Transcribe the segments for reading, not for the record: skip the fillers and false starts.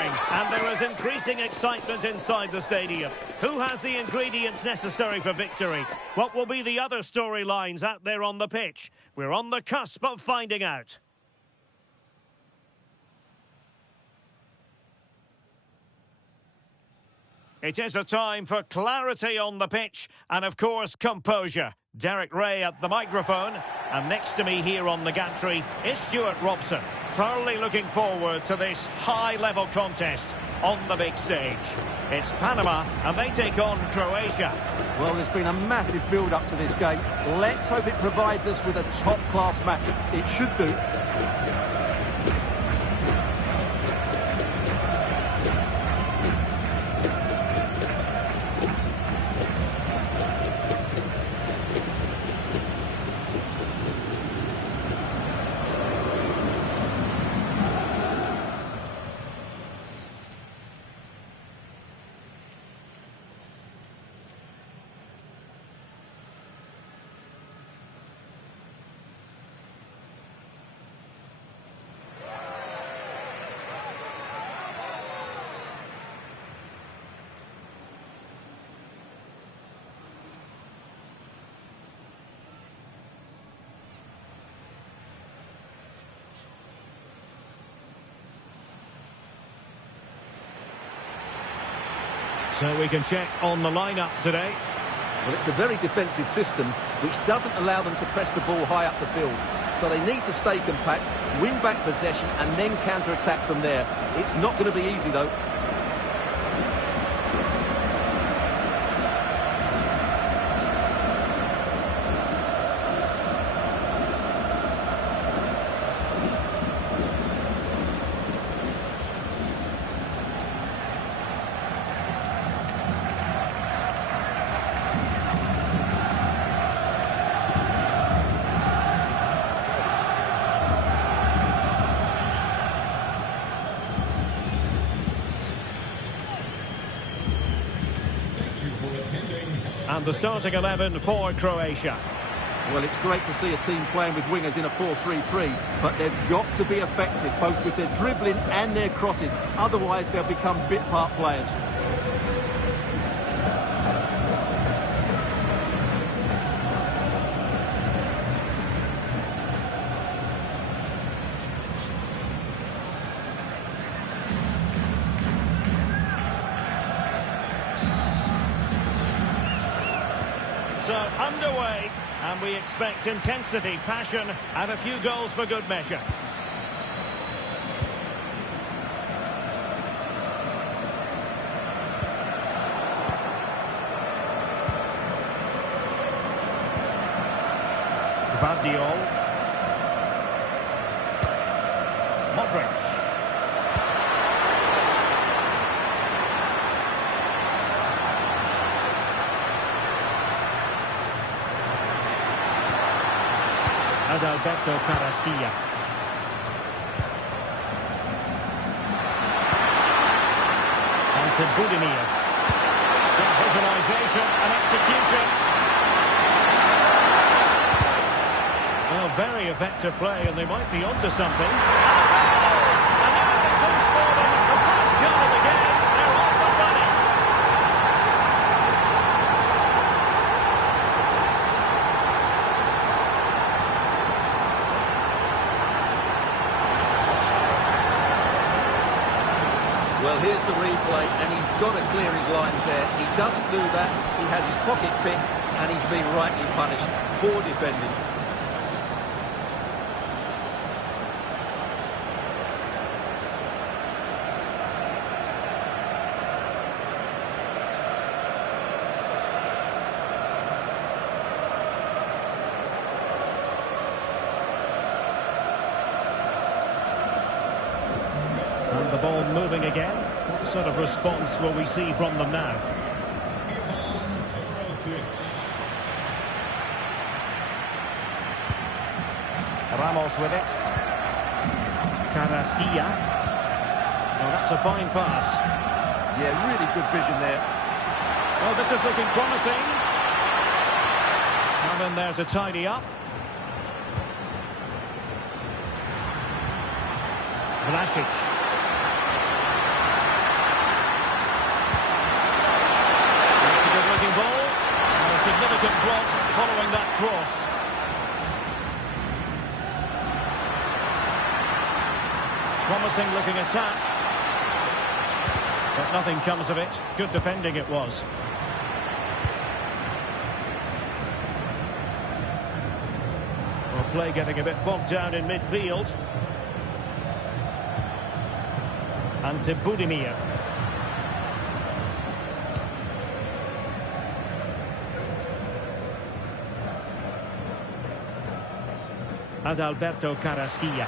firing, and there is increasing excitement inside the stadium. Who has the ingredients necessary for victory? What will be the other storylines out there on the pitch? We're on the cusp of finding out. It is a time for clarity on the pitch and, of course, composure. Derek Ray at the microphone, and next to me here on the gantry is Stuart Robson. Thoroughly looking forward to this high-level contest on the big stage. It's Panama, and they take on Croatia. Well, there's been a massive build-up to this game. Let's hope it provides us with a top-class match. It should do. So we can check on the lineup today. Well, it's a very defensive system, which doesn't allow them to press the ball high up the field. So they need to stay compact, win back possession, and then counter-attack from there. It's not going to be easy, though. And the starting 11 for Croatia. Well, it's great to see a team playing with wingers in a 4-3-3, but they've got to be effective, both with their dribbling and their crosses. Otherwise, they'll become bit-part players. So underway, and we expect intensity, passion, and a few goals for good measure. Vardiol. Modric. Adalberto Carrasquilla. And to Budimir. Visualization and execution. Well, very effective play, and they might be onto something. And now it comes for them. The pass coming again. They're off and running. Well, here's the replay, and he's got to clear his lines there. He doesn't do that. He has his pocket picked, and he's been rightly punished. Poor defending. And the ball moving again. What sort of response will we see from them now? Ramos with it. Carrasquilla. Oh, that's a fine pass. Yeah, really good vision there. Oh, this is looking promising. Come in there to tidy up. Vlasic. striking ball. And a significant block following that cross. Promising looking attack. But nothing comes of it. Good defending it was. Well, play getting a bit bogged down in midfield. Ante Budimir. Adalberto Carrasquilla.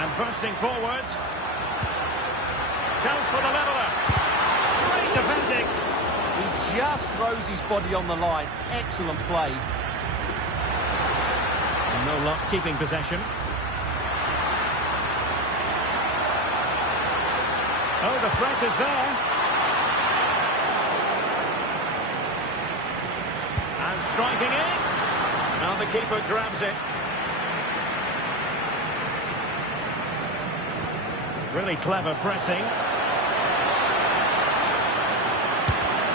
And bursting forward. Chance for the leveller. Great defending. He just throws his body on the line. Excellent play. No luck keeping possession. Oh, the threat is there. And striking it. Now the keeper grabs it. Really clever pressing.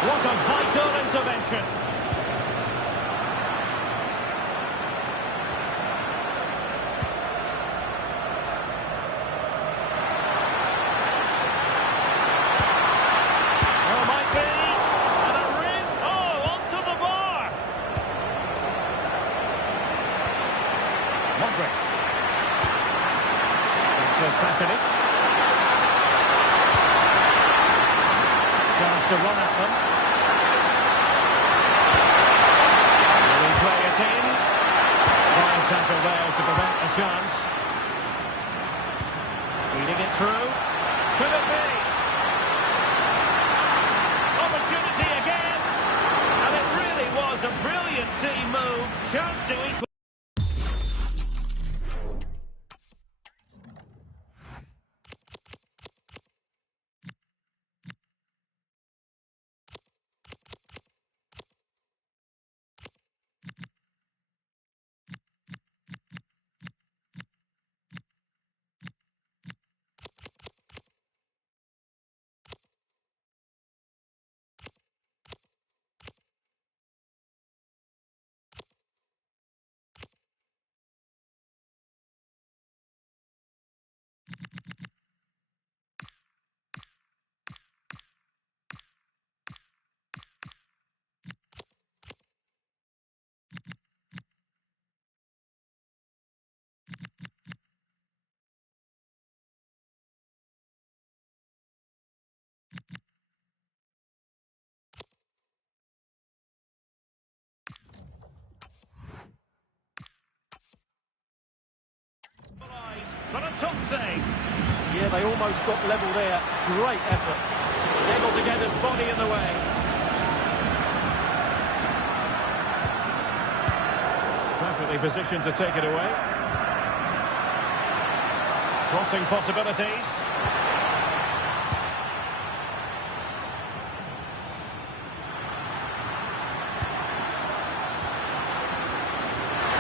What a vital intervention. Oh, might be. And a rip. Oh, onto the bar. Modric. It's with Pasanic. Chance to run at them. Will he play it in? Fine tackle there to prevent the chance. Feeding it through. Could it be? Opportunity again. And it really was a brilliant team move. Chance to equal. But a top save. Yeah, they almost got level there. Great effort. Able to get his body in the way. Perfectly positioned to take it away. Crossing possibilities.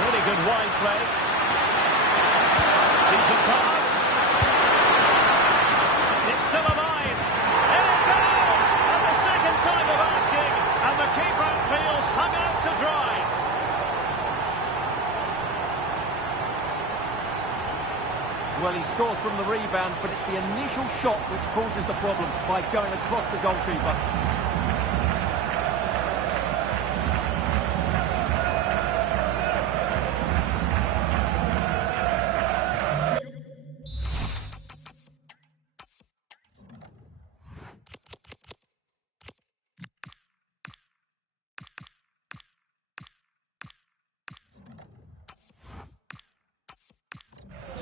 Really good wide play. Decent pass. It's still alive. And it goes! And the second time of asking. And the keeper feels hung out to dry. Well, he scores from the rebound, but it's the initial shot which causes the problem by going across the goalkeeper.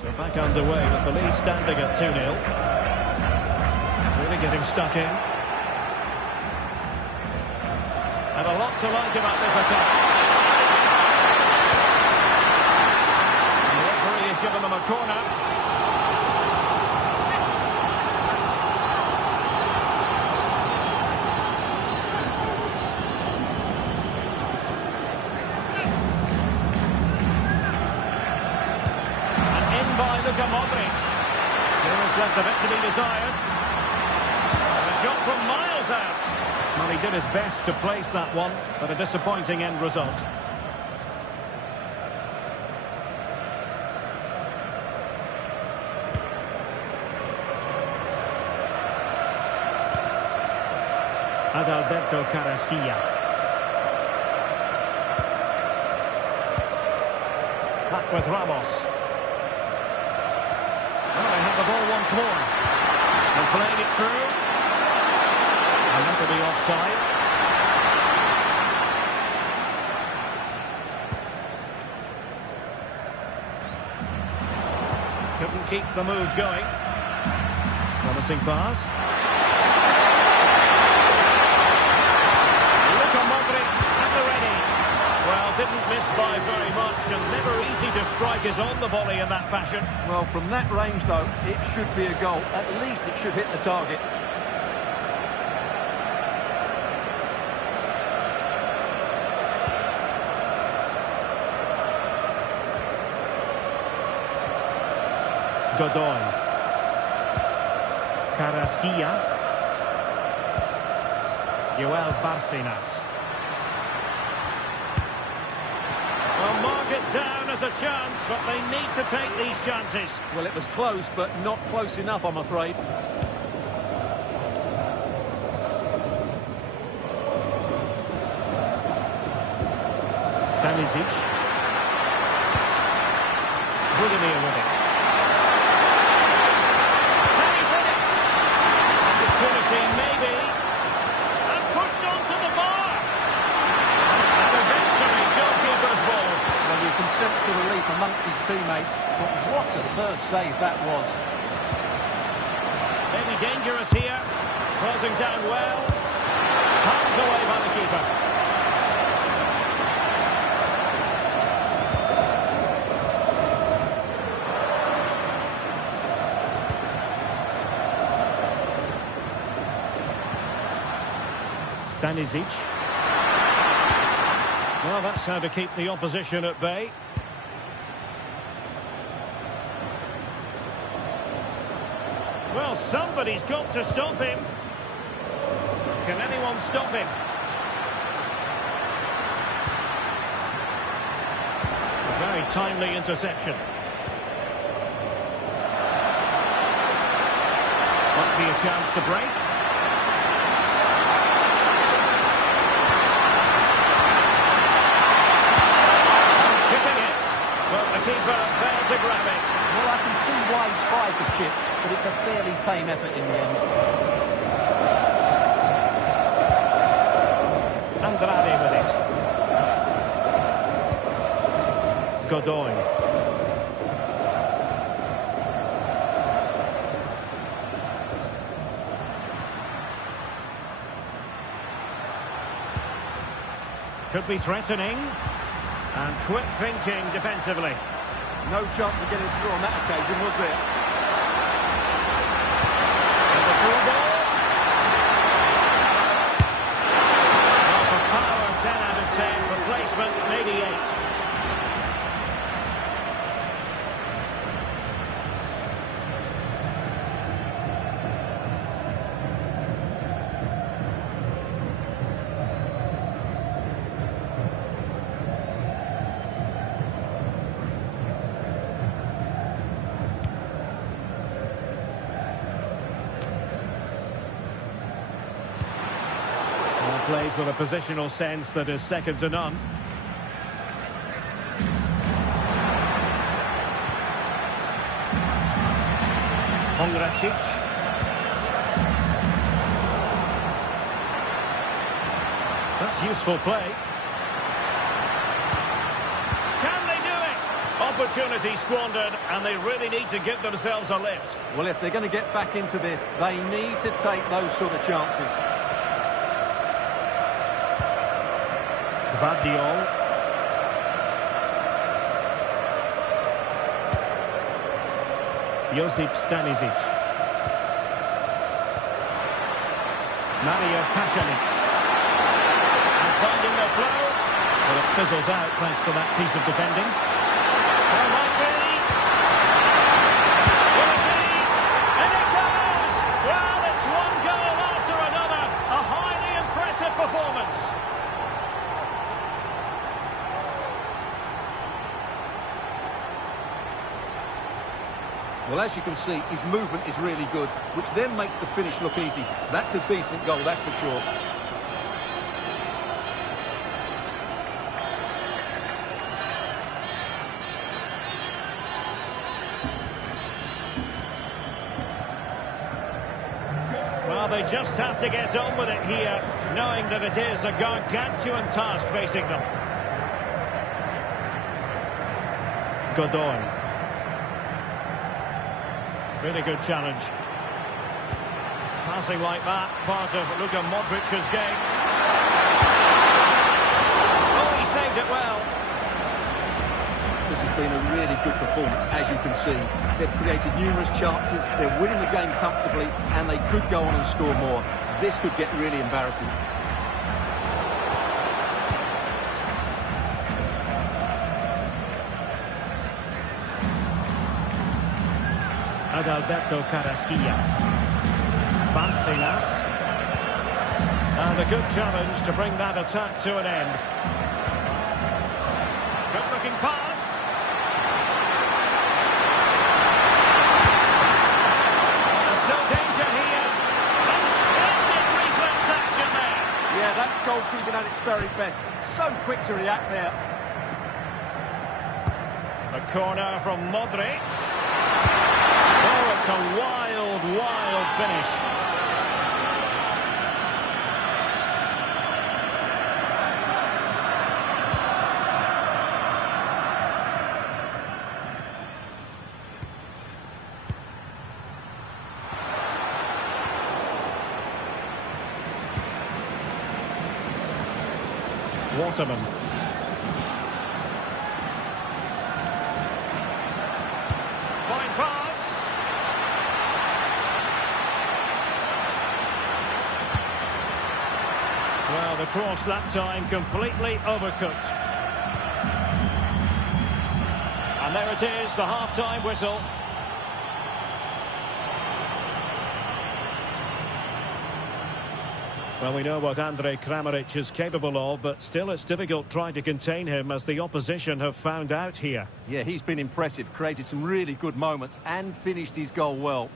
So back underway with the lead standing at 2-0. Really getting stuck in. And a lot to like about this attack. And the referee has given them a corner. By Luka Modric. There is left a bit to be desired. And a shot from miles out. Well, he did his best to place that one, but a disappointing end result. Adalberto Carrasquilla. Back with Ramos. Well, they have the ball once more. And playing it through. And into the offside. Couldn't keep the move going. Promising pass. Well, didn't miss by very much, and never easy to strike his on the volley in that fashion. Well, from that range, though, it should be a goal. At least it should hit the target. Godoy. Carrasquilla. Joel Barcenas. Well, mark it down as a chance, but they need to take these chances. Well, it was close, but not close enough, I'm afraid. Stanisic. Budimir with it. Can he finish? Opportunity, maybe. And pushed onto the bar. And eventually, goalkeeper's ball. Well, you can sense the relief amongst his teammates, but what a first save that was. Maybe dangerous here. Closing down well. Pumped away by the keeper. Stanisic. Well, that's how to keep the opposition at bay. Well, somebody's got to stop him. Can anyone stop him? A very timely interception. Might be a chance to break. Keeper there to grab it. Well, I can see why he tried the chip, but it's a fairly tame effort in the end. Andrade with it. Godoy. Could be threatening. And quick thinking defensively. No chance of getting through on that occasion, was there? And the through ball. Well, for power, 10 out of 10. For placement, maybe 8. Plays with a positional sense that is second to none. Hongracic. That's useful play. Can they do it? Opportunity squandered, and they really need to give themselves a lift. Well, if they're going to get back into this, they need to take those sort of chances. Vardiol. Josip Stanisic. Mario Pasalic. And finding the flow. Well, it fizzles out thanks to that piece of defending. There might be. Will it be? And it goes! Well, it's one goal after another. A highly impressive performance. Well, as you can see, his movement is really good, which then makes the finish look easy. That's a decent goal, that's for sure. Well, they just have to get on with it here, knowing that it is a gargantuan task facing them. Godoy. Really good challenge. Passing like that, part of Luka Modric's game. Oh, he saved it well. This has been a really good performance, as you can see. They've created numerous chances, they're winning the game comfortably, and they could go on and score more. This could get really embarrassing. Adalberto Carrasquilla. Barcenas. And a good challenge to bring that attack to an end. Good looking pass. And still danger here. And splendid reflex action there. Yeah, that's goalkeeping at its very best. So quick to react there. The corner from Modric. Oh, it's a wild, wild finish. Waterman. Fine pass. Well, the cross that time completely overcooked. And there it is, the half-time whistle. Well, we know what Andrej Kramaric is capable of, but still it's difficult trying to contain him as the opposition have found out here. Yeah, he's been impressive, created some really good moments and finished his goal well.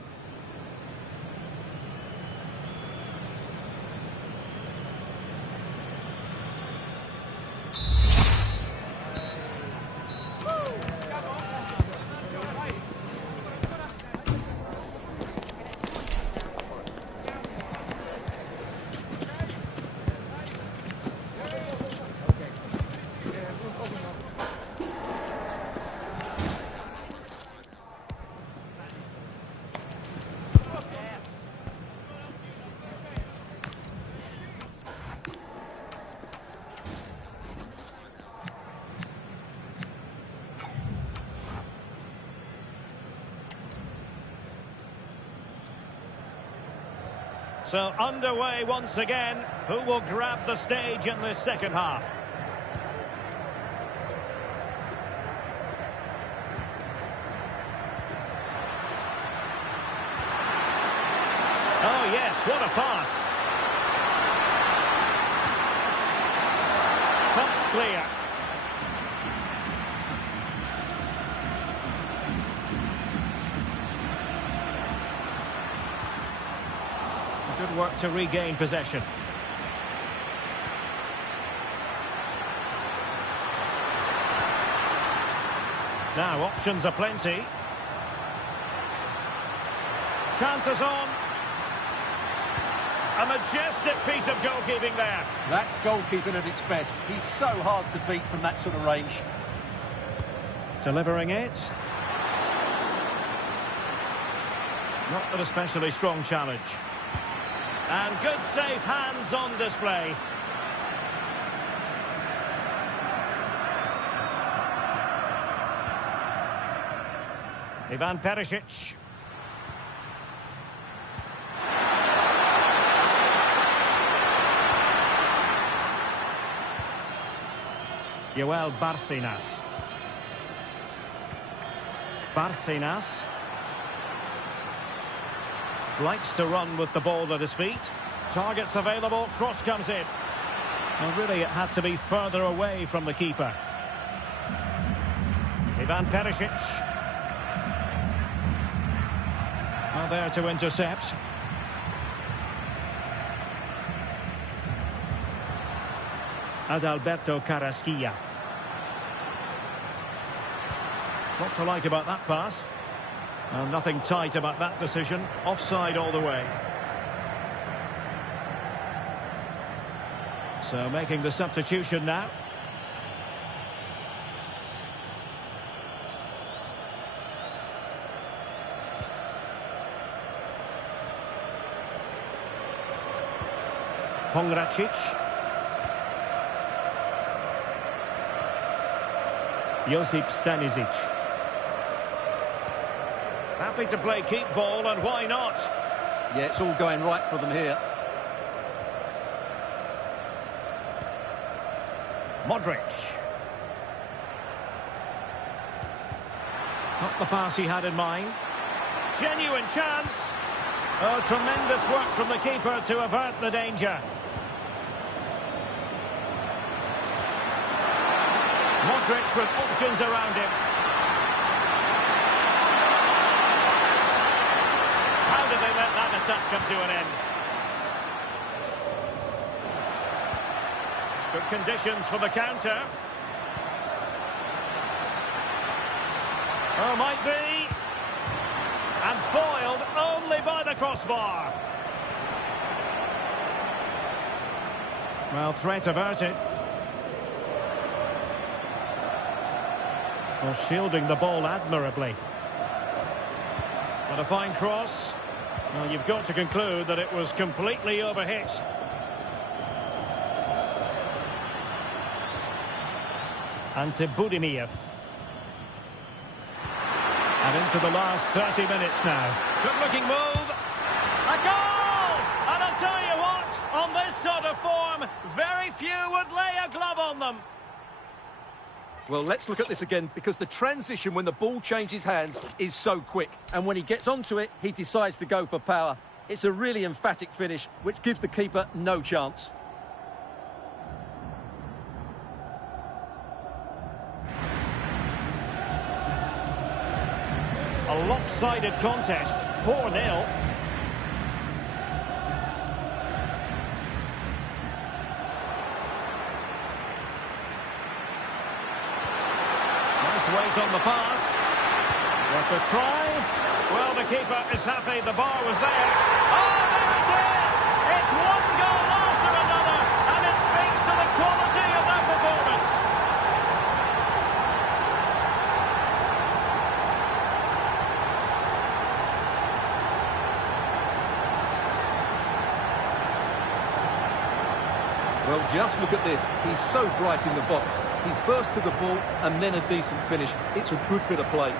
So underway once again. Who will grab the stage in this second half? Oh yes, what a pass. Cuts clear. Good work to regain possession. Now options are plenty. Chances on. A majestic piece of goalkeeping there. That's goalkeeping at its best. He's so hard to beat from that sort of range. Delivering it. Not an especially strong challenge. And good safe hands on display. Ivan Perisic. Joel Barcenas. Barcenas. Likes to run with the ball at his feet. Targets available, cross comes in. Well, really, it had to be further away from the keeper. Ivan Perisic. Well, there to intercept. Adalberto Carrasquilla. What to like about that pass? Well, nothing tight about that decision. Offside all the way. So making the substitution now. Pongracic. Josip Stanisic. Happy to play keep ball, and why not? Yeah, it's all going right for them here. Modric. Not the pass he had in mind. Genuine chance. Oh, tremendous work from the keeper to avert the danger. Modric with options around him. How did they let that attack come to an end? Good conditions for the counter. Oh, might be. And foiled only by the crossbar. Well, threat averted. Well, shielding the ball admirably. But a fine cross. Well, you've got to conclude that it was completely overhit. Ante Budimir. And into the last 30 minutes now. Good-looking move. A goal! And I'll tell you what, on this sort of form, very few would lay a glove on them. Well, let's look at this again, because the transition when the ball changes hands is so quick. And when he gets onto it, he decides to go for power. It's a really emphatic finish, which gives the keeper no chance. A lopsided contest, 4-0. Weight on the pass. Worth a try. Well, the keeper is happy the bar was there. Oh, there it is! It's one goal after another, and it speaks to the quality of that performance. Well, just look at this. He's so bright in the box. He's first to the ball and then a decent finish. It's a good bit of play.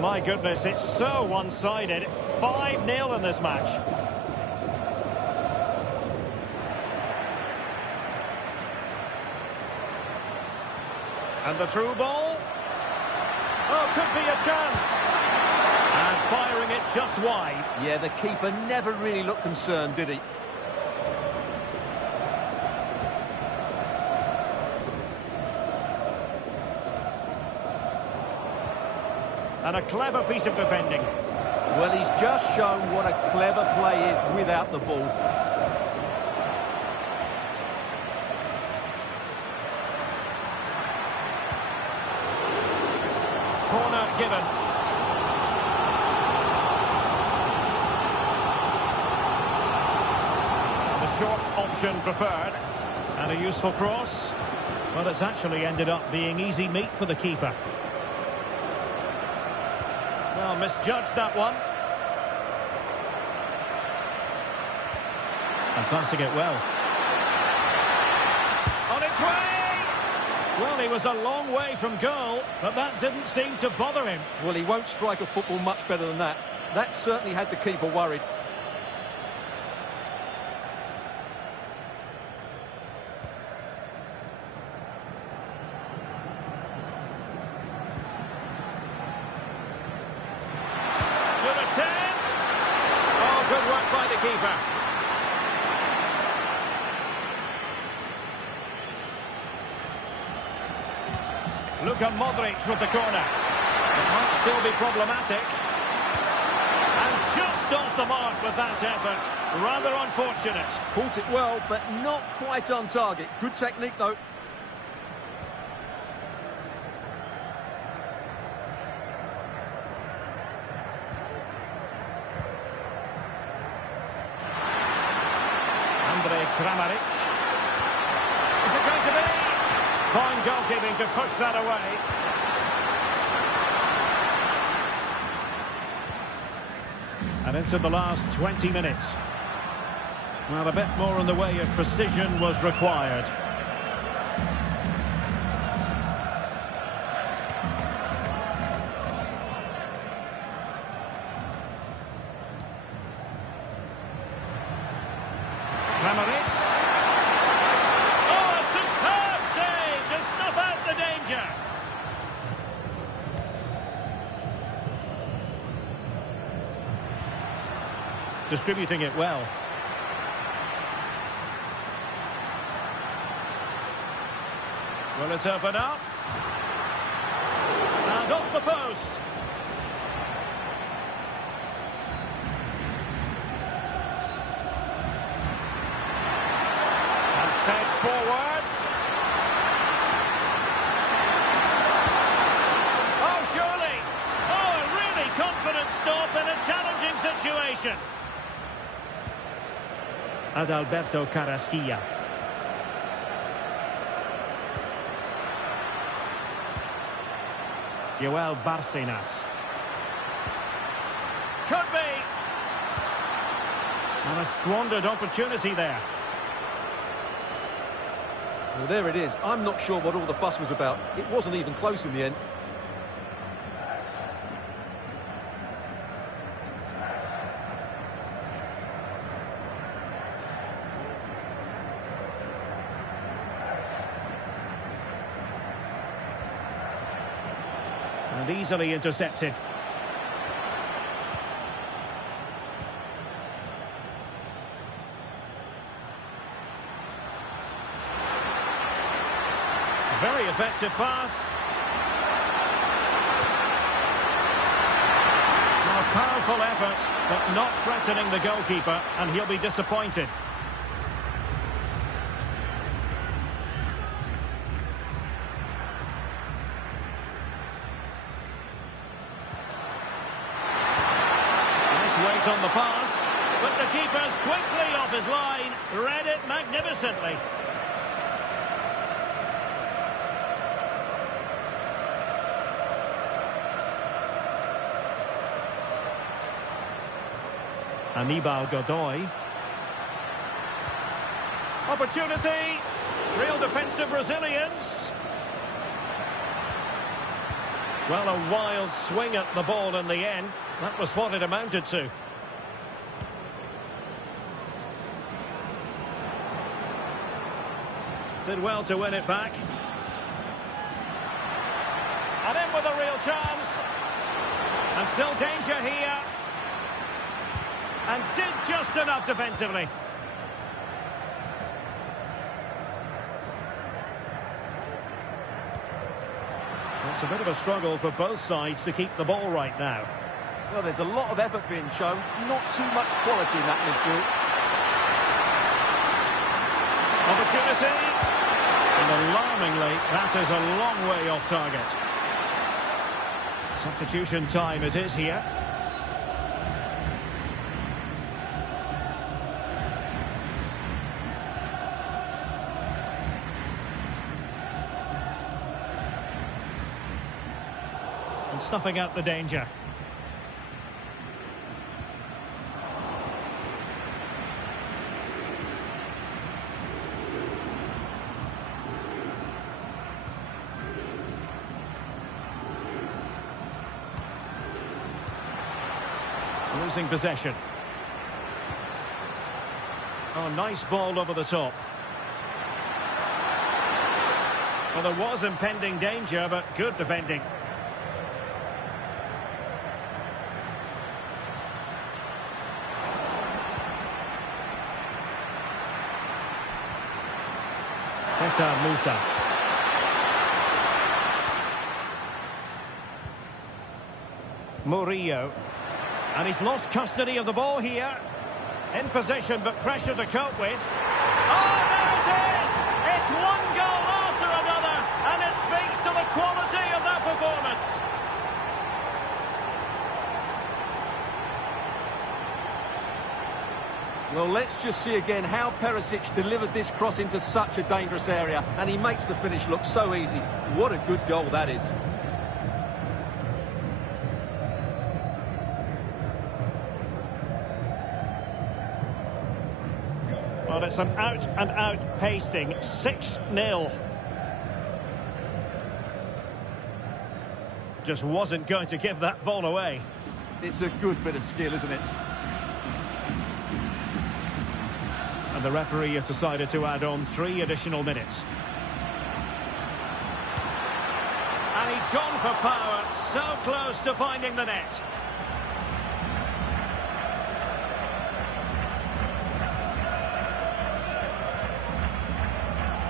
My goodness, it's so one-sided. 5-0 in this match. And the through ball. Oh, could be a chance. And firing it just wide. Yeah, the keeper never really looked concerned, did he? And a clever piece of defending. Well, he's just shown what a clever play is without the ball. Corner given. The short option preferred. And a useful cross. Well, it's actually ended up being easy meat for the keeper. Well, misjudged that one. And passing it well. On its way! Well, he was a long way from goal, but that didn't seem to bother him. Well, he won't strike a football much better than that. That certainly had the keeper worried. Luka Modric with the corner. It might still be problematic. And just off the mark with that effort. Rather unfortunate. Caught it well, but not quite on target. Good technique, though. Kramaric. Is it going to be? Fine goalkeeping to push that away. And into the last 20 minutes. Well, a bit more in the way of precision was required. Kramaric. Oh, a superb save to snuff out the danger. Distributing it well. Will it open up? And off the post. Fed forwards. Oh, surely. Oh, a really confident stop in a challenging situation. Adalberto Carrasquilla. Joel Barcenas. Could be. And a squandered opportunity there. Well, there it is. I'm not sure what all the fuss was about. It wasn't even close in the end. And easily intercepted. Very effective pass. Well, a powerful effort, but not threatening the goalkeeper, and he'll be disappointed. Nice weight on the pass, but the keeper's quickly off his line, read it magnificently. Anibal Godoy. Opportunity. Real defensive Brazilians. Well, a wild swing at the ball in the end. That was what it amounted to. Did well to win it back. And in with a real chance. And still danger here. And did just enough defensively. It's a bit of a struggle for both sides to keep the ball right now. Well, there's a lot of effort being shown, not too much quality in that midfield. Opportunity. And alarmingly, that is a long way off target. Substitution time it is here. And snuffing out the danger. Losing possession. Oh, nice ball over the top. Well, there was impending danger, but good defending. Musa. Murillo. And he's lost custody of the ball here. In position, but pressure to cope with. Oh, there it is! It's one goal after another, and it speaks to the quality of that performance. Well, let's just see again how Perisic delivered this cross into such a dangerous area, and he makes the finish look so easy. What a good goal that is. Well, it's an out-and-out pasting, 6-0. Just wasn't going to give that ball away. It's a good bit of skill, isn't it? And the referee has decided to add on 3 additional minutes. And he's gone for power, so close to finding the net.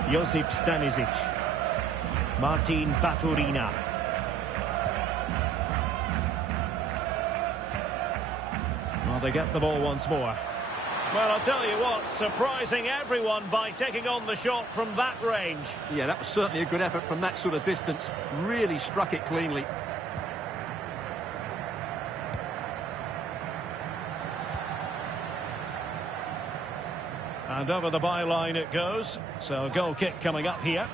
Josip Stanisic. Martin Baturina. Well, they get the ball once more. Well, I'll tell you what, surprising everyone by taking on the shot from that range. Yeah, that was certainly a good effort from that sort of distance. Really struck it cleanly. And over the byline it goes. So a goal kick coming up here.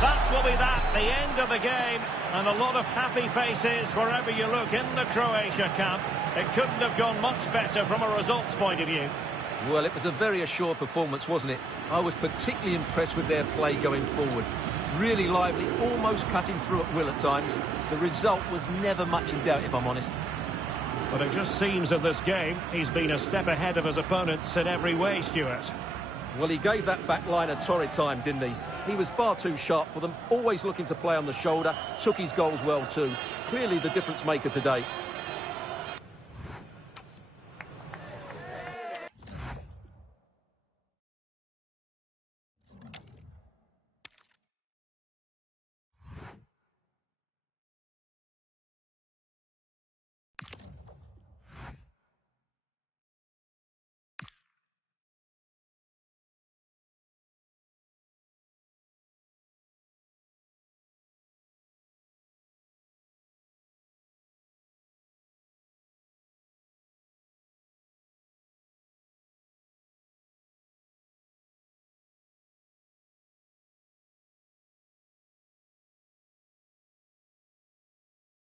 That will be that, the end of the game, and a lot of happy faces wherever you look in the Croatia camp. It couldn't have gone much better from a results point of view. Well, it was a very assured performance, wasn't it? I was particularly impressed with their play going forward. Really lively, almost cutting through at will at times. The result was never much in doubt, if I'm honest. But it just seems in this game, he's been a step ahead of his opponents in every way, Stuart. Well, he gave that back line a torrid time, didn't he? He was far too sharp for them, always looking to play on the shoulder, took his goals well too. Clearly the difference maker today.